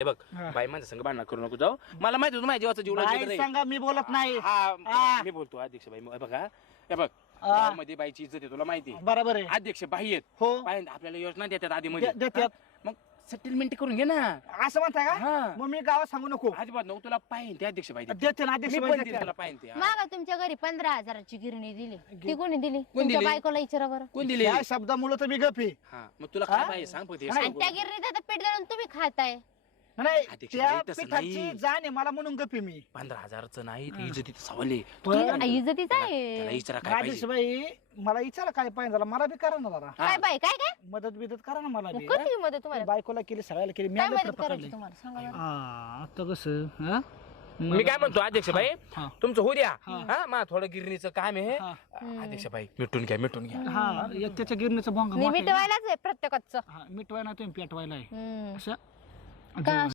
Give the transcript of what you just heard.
हे बघ बाई माझ्या संग भांडण करू नको जाऊ. मला माहिती होतं माझ्या जीवाचा जीव बाई सांगा मी बोलत नाही. मी बोलतो अध्यक्ष बाई. बघा हे बघ मध्ये बाईची इज्जत आहे तुला माहिती आहे. बरोबर आहे. अध्यक्ष बाई आहेत हो आपल्याला योजना देतात आधी मध्ये देतात. मग सेटलमेंट करून घे ना. असं म्हणताय का? हा. मग मी गावात सांगू नको. अजिबात नको. तुला पाहिजे ते अध्यक्ष बाई देते ना अध्यक्ष बाई देते. तुला पाहिजे ते. मागा तुमच्या घरी 15,000ची गिरणी दिली ती कोणी दिली? कोण तुमच्या दिली? बायकोला विचारा बरं. कोण दिले? या शब्दामुळे तर मी गपी. हा मग तुला काय पाहिजे सांग फक्त. आणि त्या गिरणीत आता पीठ दळून तुम्ही खाताय. नाही अध्यक्ष त्या बाई तसं पिठाची नाही. जाण आहे मला म्हणून गपी मी. 15,000च नाही ती इज्जतीत सवाले. पण इज्जतीचा त्याला आहे. विचारा काय अध्यक्ष पाहिजे. बाई मला विचारा काय पाहिजे झाला मला बी करा ना जरा काय बाई काय काय मदत बिदत करा ना मला बी. कधी मदत तुम्हाला? बायकोला केली सगळ्याला केली मी काय आलं मदत पकडले. करायची तुम्हाला सांगा बरं. आता कसं हा? मी काय म्हणतो अध्यक्ष बाई हा. तुमचं होऊ द्या. हा मा थोडं गिरणीचं काम आहे. हा. अध्यक्ष बाई मिटून घ्या. हा एक त्याच्या गिरणीचं भोंगा मी मोठा आहे. मिटवायलाच आहे प्रत्येकाचं. हा, मिटवायला तुम्ही पेटवायला आहे हम्म. असं का